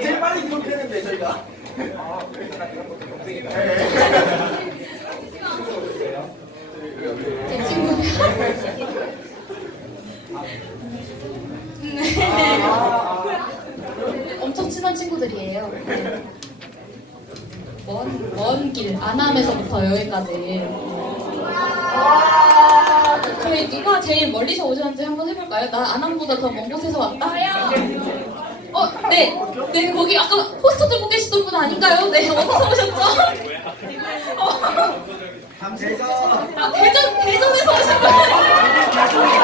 제일 빨리 했는데 저희가. 제 친구들. 네. 엄청 친한 친구들이에요. 먼, 먼 길, 안암에서부터 여기까지. 저희 누가 제일 멀리서 오셨는지 한번 해볼까요? 나 안암보다 더 먼 곳에서 왔다? 어, 네. 네, 거기 아까 포스터 들고 계시던 분 아닌가요? 네, 어디서 오셨죠? 어, 제가 아, 대전, 대전에서 오신 거예요?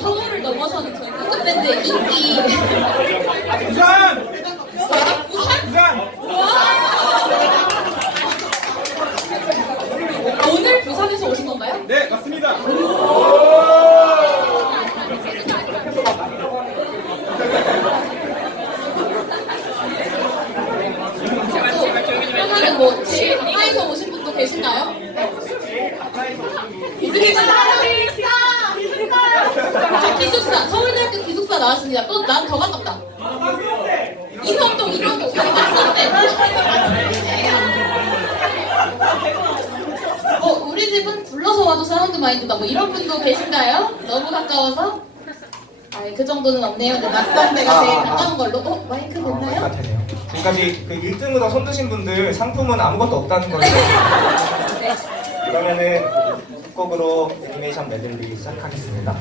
서울을 넘어서는 저희 밴드의 인기. 부산! 부산? 부산! 오늘 부산에서 오신 건가요? 그러면 뭐 제일 가까이서 오신 분도 계신가요? 우리 사람이 있어! 저 기숙사, 서울대학교 기숙사 나왔습니다. 또 난 더 가깝다. 어, 우리 집은 불러서 와도 사운드 마인드다. 뭐 이런 분도 계신가요? 너무 가까워서? 아이, 그 정도는 없네요. 근데 데가 제일 가까운 걸로. 어, 마이크 됐나요? 같네요. 지금까지 그 1등으로 손 드신 분들 상품은 아무것도 없다는 걸로. 네. 그러면은 곡으로 애니메이션 메들리 시작하겠습니다.